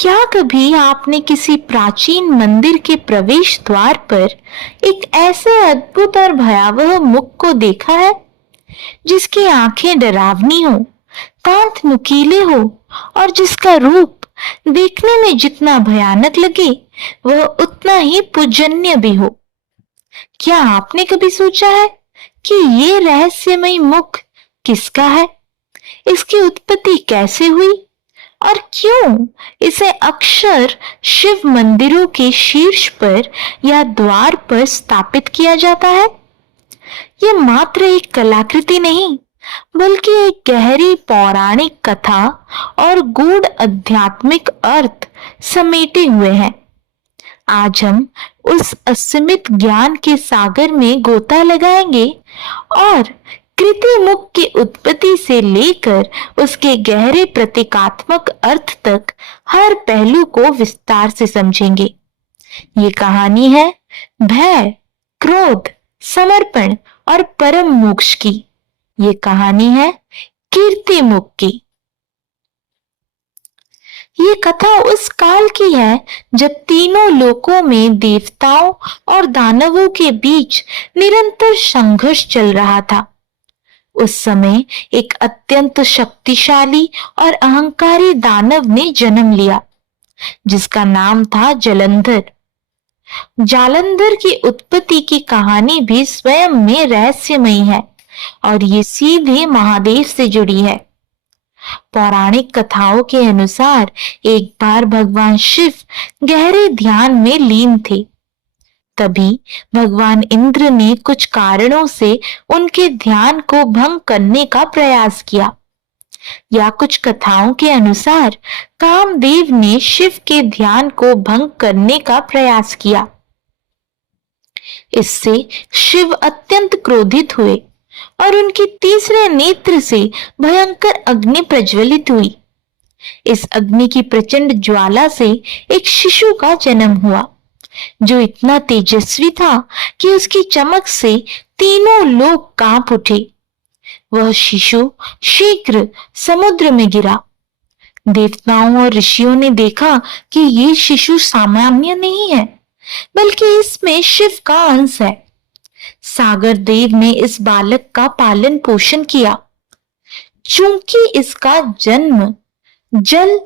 क्या कभी आपने किसी प्राचीन मंदिर के प्रवेश द्वार पर एक ऐसे अद्भुत और भयावह मुख को देखा है जिसकी आंखें डरावनी हो, दांत नुकीले हो और जिसका रूप देखने में जितना भयानक लगे वह उतना ही पूजनीय भी हो? क्या आपने कभी सोचा है कि ये रहस्यमय मुख किसका है? इसकी उत्पत्ति कैसे हुई और क्यों इसे अक्सर शिव मंदिरों के शीर्ष पर या द्वार पर स्थापित किया जाता है? ये मात्र एक कलाकृति नहीं, बल्कि एक गहरी पौराणिक कथा और गूढ़ आध्यात्मिक अर्थ समेटे हुए है। आज हम उस असीमित ज्ञान के सागर में गोता लगाएंगे और कृति मुख की उत्पत्ति से लेकर उसके गहरे प्रतीकात्मक अर्थ तक हर पहलू को विस्तार से समझेंगे। ये कहानी है भय, क्रोध, समर्पण और परम मोक्ष की। ये कहानी है कीर्ति मुख की। ये कथा उस काल की है जब तीनों लोकों में देवताओं और दानवों के बीच निरंतर संघर्ष चल रहा था। उस समय एक अत्यंत शक्तिशाली और अहंकारी दानव ने जन्म लिया जिसका नाम था जलंधर। जालंधर की उत्पत्ति की कहानी भी स्वयं में रहस्यमयी है और ये सीधे महादेव से जुड़ी है। पौराणिक कथाओं के अनुसार एक बार भगवान शिव गहरे ध्यान में लीन थे। तभी भगवान इंद्र ने कुछ कारणों से उनके ध्यान को भंग करने का प्रयास किया, या कुछ कथाओं के अनुसार कामदेव ने शिव के ध्यान को भंग करने का प्रयास किया। इससे शिव अत्यंत क्रोधित हुए और उनके तीसरे नेत्र से भयंकर अग्नि प्रज्वलित हुई। इस अग्नि की प्रचंड ज्वाला से एक शिशु का जन्म हुआ जो इतना तेजस्वी था कि उसकी चमक से तीनों लोग कांप उठे। वह शिशु शीघ्र समुद्र में गिरा। देवताओं और ऋषियों ने देखा कि ये शिशु सामान्य नहीं है, बल्कि इसमें शिव का अंश है। सागर देव ने इस बालक का पालन पोषण किया। चूंकि इसका जन्म जल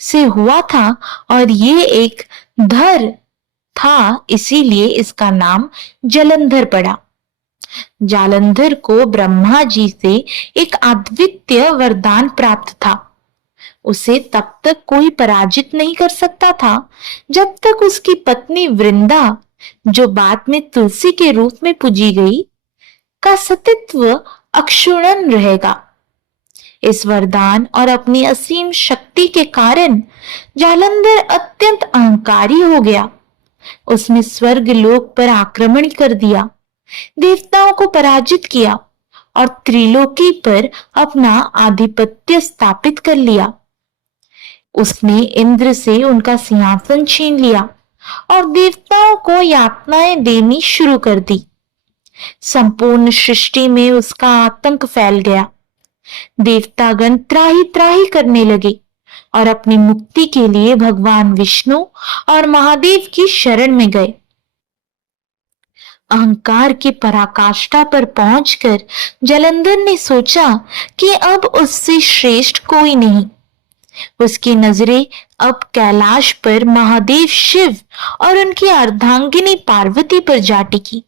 से हुआ था और ये एक धर था, इसीलिए इसका नाम जलंधर पड़ा। जालंधर को ब्रह्मा जी से एक अद्वितीय वरदान प्राप्त था। उसे तब तक कोई पराजित नहीं कर सकता था जब तक उसकी पत्नी वृंदा, जो बाद में तुलसी के रूप में पूजी गई, का सतीत्व अक्षुण्ण रहेगा। इस वरदान और अपनी असीम शक्ति के कारण जालंधर अत्यंत अहंकारी हो गया। उसने स्वर्ग लोक पर आक्रमण कर दिया, देवताओं को पराजित किया और त्रिलोकी पर अपना आधिपत्य स्थापित कर लिया। उसने इंद्र से उनका सिंहासन छीन लिया और देवताओं को यातनाएं देनी शुरू कर दी। संपूर्ण सृष्टि में उसका आतंक फैल गया। देवतागण त्राही त्राही करने लगे और अपनी मुक्ति के लिए भगवान विष्णु और महादेव की शरण में गए। अहंकार की पराकाष्ठा पर पहुंचकर जलंधर ने सोचा कि अब उससे श्रेष्ठ कोई नहीं। उसकी नजरें अब कैलाश पर महादेव शिव और उनकी अर्धांगिनी पार्वती पर जा टिकी।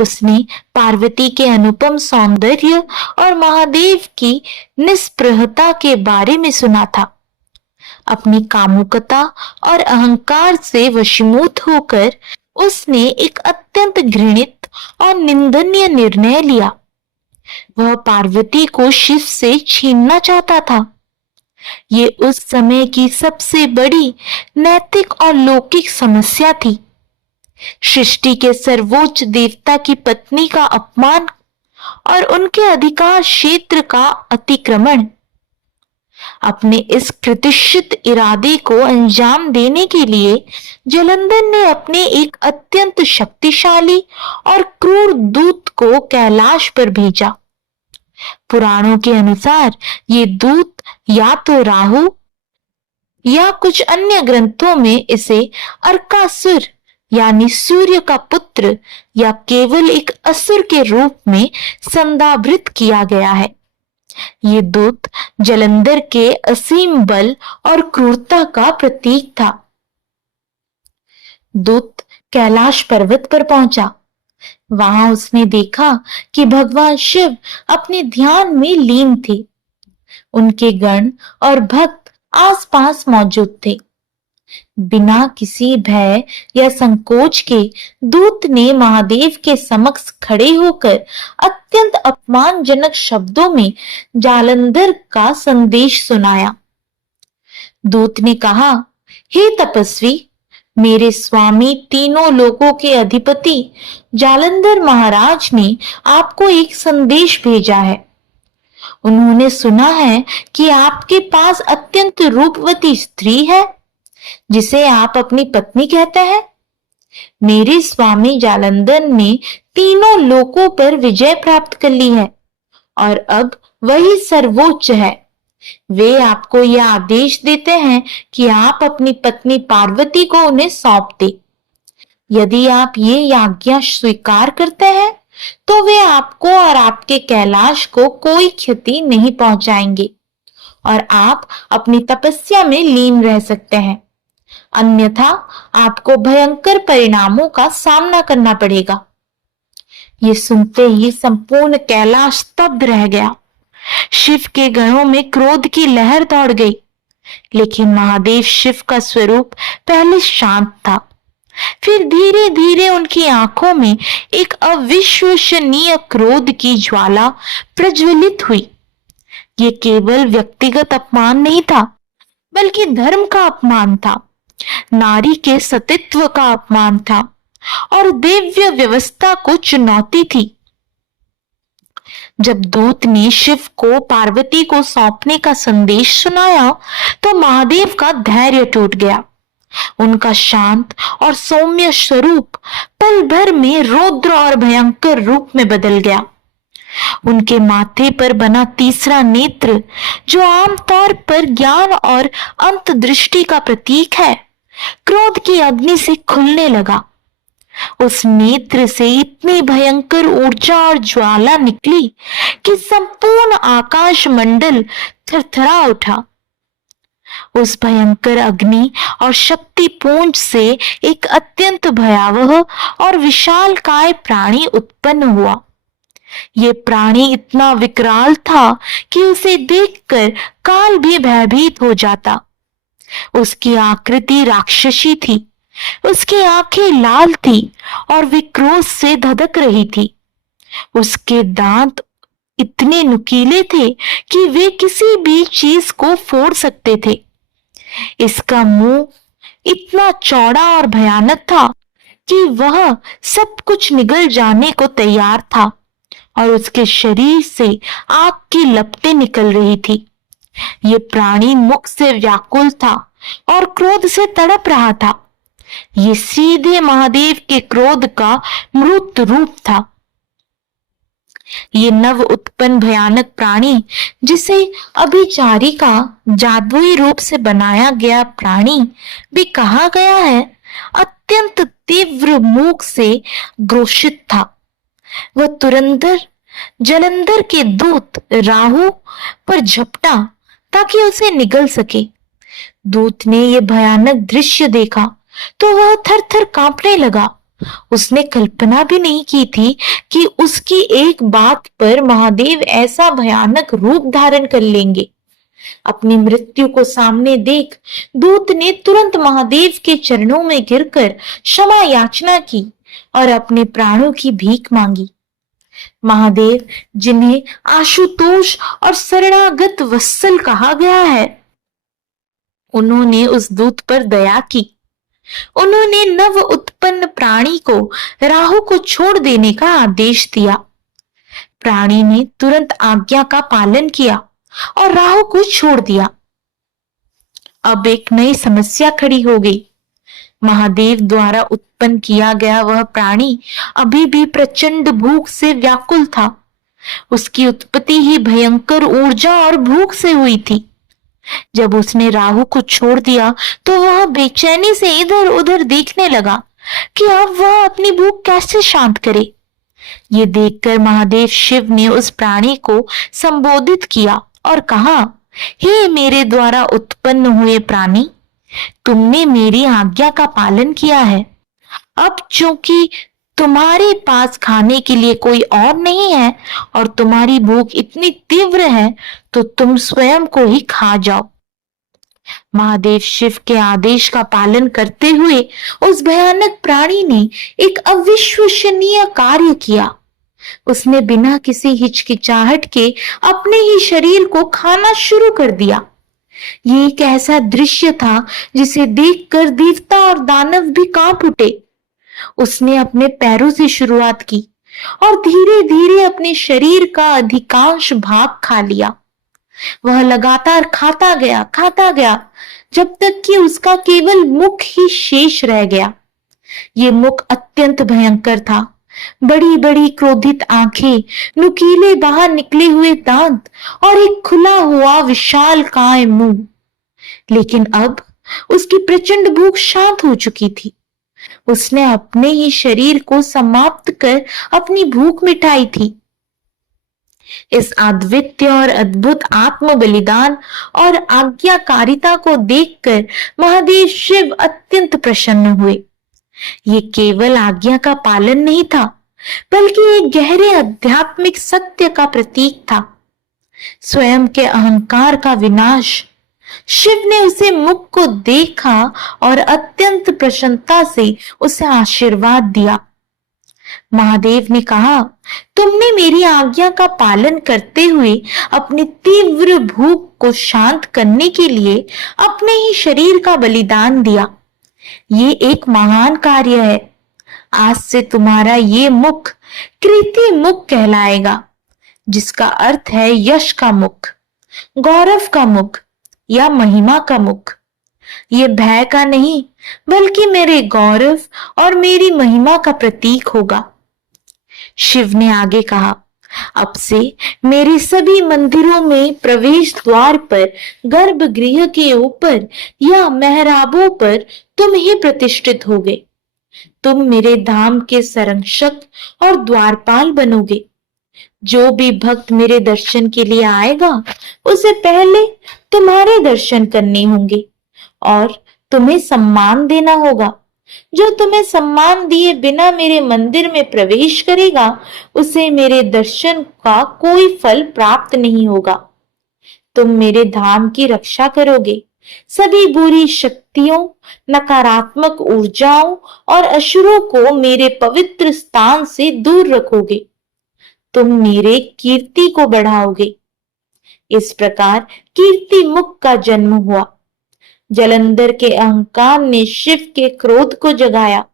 उसने पार्वती के अनुपम सौंदर्य और महादेव की निस्पृहता के बारे में सुना था। अपनी कामुकता और अहंकार से वशीभूत होकर उसने एक अत्यंत घृणित और निंदनीय निर्णय लिया। वह पार्वती को शिव से छीनना चाहता था। ये उस समय की सबसे बड़ी नैतिक और लौकिक समस्या थी। सृष्टि के सर्वोच्च देवता की पत्नी का अपमान और उनके अधिकार क्षेत्र का अतिक्रमण। अपने इस प्रतिष्ठित इरादे को अंजाम देने के लिए जलंधर ने अपने एक अत्यंत शक्तिशाली और क्रूर दूत को कैलाश पर भेजा। पुराणों के अनुसार ये दूत या तो राहु या कुछ अन्य ग्रंथों में इसे अर्कासुर यानी सूर्य का पुत्र या केवल एक असुर के रूप में संदर्भित किया गया है। ये दूत जलंधर के असीम बल और क्रूरता का प्रतीक था। दूत कैलाश पर्वत पर पहुंचा। वहां उसने देखा कि भगवान शिव अपने ध्यान में लीन थे। उनके गण और भक्त आसपास मौजूद थे। बिना किसी भय या संकोच के दूत ने महादेव के समक्ष खड़े होकर अत्यंत अपमानजनक शब्दों में जालंधर का संदेश सुनाया। दूत ने कहा, हे तपस्वी, मेरे स्वामी तीनों लोकों के अधिपति जालंधर महाराज ने आपको एक संदेश भेजा है। उन्होंने सुना है कि आपके पास अत्यंत रूपवती स्त्री है जिसे आप अपनी पत्नी कहते हैं। मेरे स्वामी जालंधर ने तीनों लोकों पर विजय प्राप्त कर ली है और अब वही सर्वोच्च है। वे आपको यह आदेश देते हैं कि आप अपनी पत्नी पार्वती को उन्हें सौंप दे। यदि आप ये आज्ञा स्वीकार करते हैं तो वे आपको और आपके कैलाश को कोई क्षति नहीं पहुंचाएंगे और आप अपनी तपस्या में लीन रह सकते हैं। अन्यथा आपको भयंकर परिणामों का सामना करना पड़ेगा। ये सुनते ही संपूर्ण कैलाश स्तब्ध रह गया। शिव के गणों में क्रोध की लहर दौड़ गई, लेकिन महादेव शिव का स्वरूप पहले शांत था। फिर धीरे धीरे उनकी आंखों में एक अविश्वसनीय क्रोध की ज्वाला प्रज्वलित हुई। ये केवल व्यक्तिगत अपमान नहीं था, बल्कि धर्म का अपमान था, नारी के सतीत्व का अपमान था और दिव्य व्यवस्था को चुनौती थी। जब दूत ने शिव को पार्वती को सौंपने का संदेश सुनाया तो महादेव का धैर्य टूट गया। उनका शांत और सौम्य स्वरूप पल भर में रौद्र और भयंकर रूप में बदल गया। उनके माथे पर बना तीसरा नेत्र, जो आमतौर पर ज्ञान और अंतर्दृष्टि का प्रतीक है, क्रोध की अग्नि से खुलने लगा। उस नेत्र से इतनी भयंकर ऊर्जा और ज्वाला निकली कि संपूर्ण आकाश मंडल थरथरा उठा। उस भयंकर अग्नि और शक्ति पुंज से एक अत्यंत भयावह और विशालकाय प्राणी उत्पन्न हुआ। ये प्राणी इतना विकराल था कि उसे देखकर काल भी भयभीत हो जाता। उसकी आकृति राक्षसी थी, उसकी आंखें लाल थी और वे क्रोध से धधक रही थी। उसके दांत इतने नुकीले थे कि वे किसी भी चीज को फोड़ सकते थे। इसका मुंह इतना चौड़ा और भयानक था कि वह सब कुछ निगल जाने को तैयार था और उसके शरीर से आग की लपटें निकल रही थी। ये प्राणी मुख से व्याकुल था और क्रोध से तड़प रहा था। ये सीधे महादेव के क्रोध का मूर्त रूप था। ये नव उत्पन्न भयानक प्राणी, जिसे अभिचारी का जादुई रूप से बनाया गया प्राणी भी कहा गया है, अत्यंत तीव्र मुख से ग्रोशित था। वह तुरंत जलंधर के दूत राहु पर झपटा ताकि उसे निगल सके। दूत ने यह भयानक दृश्य देखा तो वह थर-थर कांपने लगा। उसने कल्पना भी नहीं की थी कि उसकी एक बात पर महादेव ऐसा भयानक रूप धारण कर लेंगे। अपनी मृत्यु को सामने देख दूत ने तुरंत महादेव के चरणों में गिरकर क्षमा याचना की और अपने प्राणों की भीख मांगी। महादेव, जिन्हें आशुतोष और शरणागत वत्सल कहा गया है, उन्होंने उस दूत पर दया की। उन्होंने नव उत्पन्न प्राणी को राहु को छोड़ देने का आदेश दिया। प्राणी ने तुरंत आज्ञा का पालन किया और राहु को छोड़ दिया। अब एक नई समस्या खड़ी हो गई। महादेव द्वारा उत्पन्न किया गया वह प्राणी अभी भी प्रचंड भूख से व्याकुल था। उसकी उत्पत्ति ही भयंकर ऊर्जा और भूख से हुई थी। जब उसने राहु को छोड़ दिया तो वह बेचैनी से इधर उधर देखने लगा कि अब वह अपनी भूख कैसे शांत करे। ये देखकर महादेव शिव ने उस प्राणी को संबोधित किया और कहा, हे मेरे द्वारा उत्पन्न हुए प्राणी, तुमने मेरी आज्ञा का पालन किया है। अब चूंकि तुम्हारे पास खाने के लिए कोई और नहीं है और तुम्हारी भूख इतनी तीव्र है, तो तुम स्वयं को ही खा जाओ। महादेव शिव के आदेश का पालन करते हुए उस भयानक प्राणी ने एक अविश्वसनीय कार्य किया। उसने बिना किसी हिचकिचाहट के अपने ही शरीर को खाना शुरू कर दिया। ये एक ऐसा दृश्य था जिसे देखकर देवता और दानव भी कांप उठे। उसने अपने पैरों से शुरुआत की और धीरे धीरे अपने शरीर का अधिकांश भाग खा लिया। वह लगातार खाता गया जब तक कि उसका केवल मुख ही शेष रह गया। ये मुख अत्यंत भयंकर था। बड़ी बड़ी क्रोधित आंखें, नुकीले बाहर निकले हुए दांत और एक खुला हुआ विशालकाय मुंह। लेकिन अब उसकी प्रचंड भूख शांत हो चुकी थी। उसने अपने ही शरीर को समाप्त कर अपनी भूख मिटाई थी। इस अद्वितीय और अद्भुत आत्म बलिदान और आज्ञाकारिता को देखकर महादेव शिव अत्यंत प्रसन्न हुए। ये केवल आज्ञा का पालन नहीं था, बल्कि एक गहरे आध्यात्मिक सत्य का प्रतीक था, स्वयं के अहंकार का विनाश। शिव ने उसे मुख को देखा और अत्यंत प्रसन्नता से उसे आशीर्वाद दिया। महादेव ने कहा, तुमने मेरी आज्ञा का पालन करते हुए अपनी तीव्र भूख को शांत करने के लिए अपने ही शरीर का बलिदान दिया। ये एक महान कार्य है। आज से तुम्हारा ये मुख कृति मुख कहलाएगा, जिसका अर्थ है यश का मुख, गौरव का मुख या महिमा का मुख। ये भय का नहीं, बल्कि मेरे गौरव और मेरी महिमा का प्रतीक होगा। शिव ने आगे कहा, अब से मेरे सभी मंदिरों में प्रवेश द्वार पर, गर्भगृह के ऊपर या मेहराबों पर तुम ही प्रतिष्ठित होगे। तुम मेरे धाम के संरक्षक और द्वारपाल बनोगे। जो भी भक्त मेरे दर्शन के लिए आएगा, उसे पहले तुम्हारे दर्शन करने होंगे और तुम्हें सम्मान देना होगा। जो तुम्हें सम्मान दिए बिना मेरे मंदिर में प्रवेश करेगा, उसे मेरे दर्शन का कोई फल प्राप्त नहीं होगा। तुम मेरे धाम की रक्षा करोगे, सभी बुरी शक्तियों, नकारात्मक ऊर्जाओं और असुरों को मेरे पवित्र स्थान से दूर रखोगे। तुम मेरे कीर्ति को बढ़ाओगे। इस प्रकार कीर्ति मुख का जन्म हुआ। जलंधर के अहंकार ने शिव के क्रोध को जगाया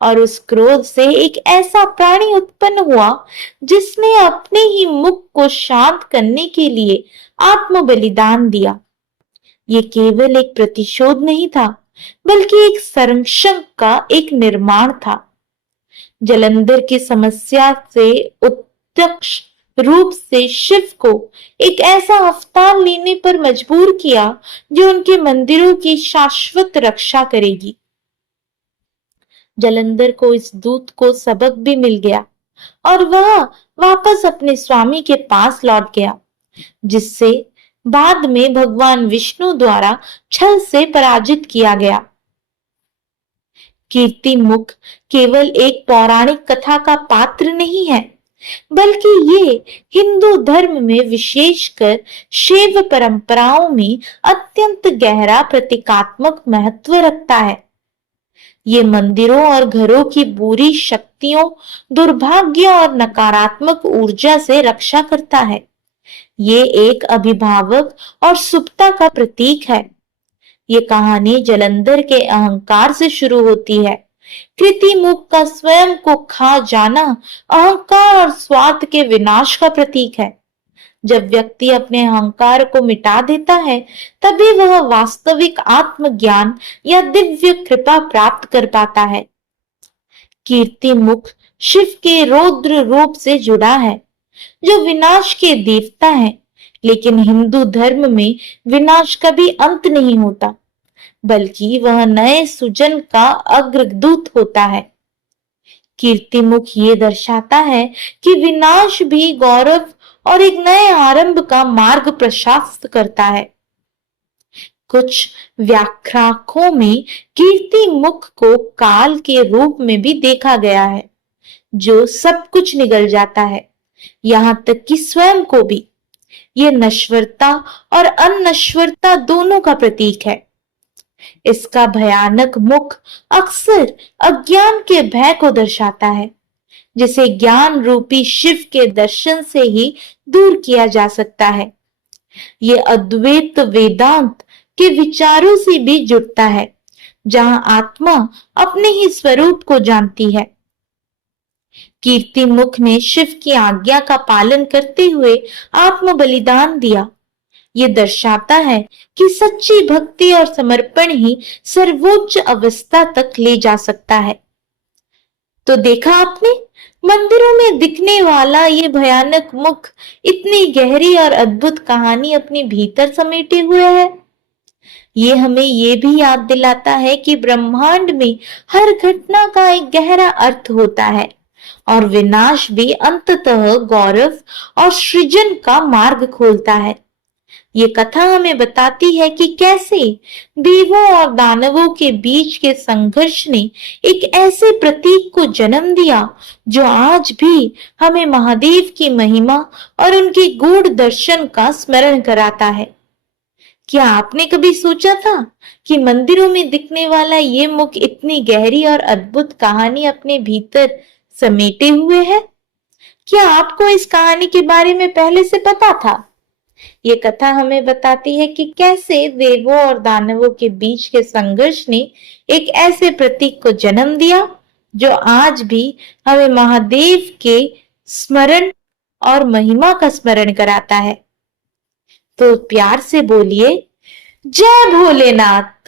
और उस क्रोध से एक ऐसा प्राणी उत्पन्न हुआ जिसने अपने ही मुख को शांत करने के लिए आत्म बलिदान दिया। ये केवल एक प्रतिशोध नहीं था, बल्कि एक संरक्षण का एक निर्माण था। जलंधर की समस्या से प्रत्यक्ष रूप से शिव को एक ऐसा अवतार लेने पर मजबूर किया जो उनके मंदिरों की शाश्वत रक्षा करेगी। जलंधर को इस दूत को सबक भी मिल गया और वह वापस अपने स्वामी के पास लौट गया, जिससे बाद में भगवान विष्णु द्वारा छल से पराजित किया गया। कीर्ति मुख केवल एक पौराणिक कथा का पात्र नहीं है, बल्कि ये हिंदू धर्म में, विशेषकर शैव परंपराओं में अत्यंत गहरा प्रतीकात्मक महत्व रखता है। ये मंदिरों और घरों की बुरी शक्तियों, दुर्भाग्य और नकारात्मक ऊर्जा से रक्षा करता है। ये एक अभिभावक और शुभता का प्रतीक है। ये कहानी जलंधर के अहंकार से शुरू होती है। कृति मुख का स्वयं को खा जाना अहंकार और स्वार्थ के विनाश का प्रतीक है। जब व्यक्ति अपने अहंकार को मिटा देता है, तभी वह वास्तविक आत्मज्ञान या दिव्य कृपा प्राप्त कर पाता है। कीर्ति मुख शिव के रौद्र रूप से जुड़ा है, जो विनाश के देवता है। लेकिन हिंदू धर्म में विनाश कभी अंत नहीं होता, बल्कि वह नए सृजन का अग्रदूत होता है। कीर्तिमुख ये दर्शाता है कि विनाश भी गौरव और एक नए आरंभ का मार्ग प्रशस्त करता है। कुछ व्याख्याओं में कीर्ति मुख को काल के रूप में भी देखा गया है, जो सब कुछ निगल जाता है, यहाँ तक कि स्वयं को भी। ये नश्वरता और अनश्वरता दोनों का प्रतीक है। इसका भयानक मुख अक्सर अज्ञान के भय को दर्शाता है, जिसे ज्ञान रूपी शिव के दर्शन से ही दूर किया जा सकता है। ये अद्वैत वेदांत के विचारों से भी जुड़ता है, जहां आत्मा अपने ही स्वरूप को जानती है। कीर्ति मुख ने शिव की आज्ञा का पालन करते हुए आत्म बलिदान दिया। ये दर्शाता है कि सच्ची भक्ति और समर्पण ही सर्वोच्च अवस्था तक ले जा सकता है। तो देखा आपने, मंदिरों में दिखने वाला ये भयानक मुख इतनी गहरी और अद्भुत कहानी अपने भीतर समेटे हुए है। ये हमें ये भी याद दिलाता है कि ब्रह्मांड में हर घटना का एक गहरा अर्थ होता है और विनाश भी अंततः गौरव और सृजन का मार्ग खोलता है। ये कथा हमें बताती है कि कैसे देवों और दानवों के बीच के संघर्ष ने एक ऐसे प्रतीक को जन्म दिया जो आज भी हमें महादेव की महिमा और उनके गूढ़ दर्शन का स्मरण कराता है। क्या आपने कभी सोचा था कि मंदिरों में दिखने वाला ये मुख इतनी गहरी और अद्भुत कहानी अपने भीतर समेटे हुए है? क्या आपको इस कहानी के बारे में पहले से पता था? ये कथा हमें बताती है कि कैसे देवों और दानवों के बीच के संघर्ष ने एक ऐसे प्रतीक को जन्म दिया जो आज भी हमें महादेव के स्मरण और महिमा का स्मरण कराता है। तो प्यार से बोलिए, जय भोलेनाथ।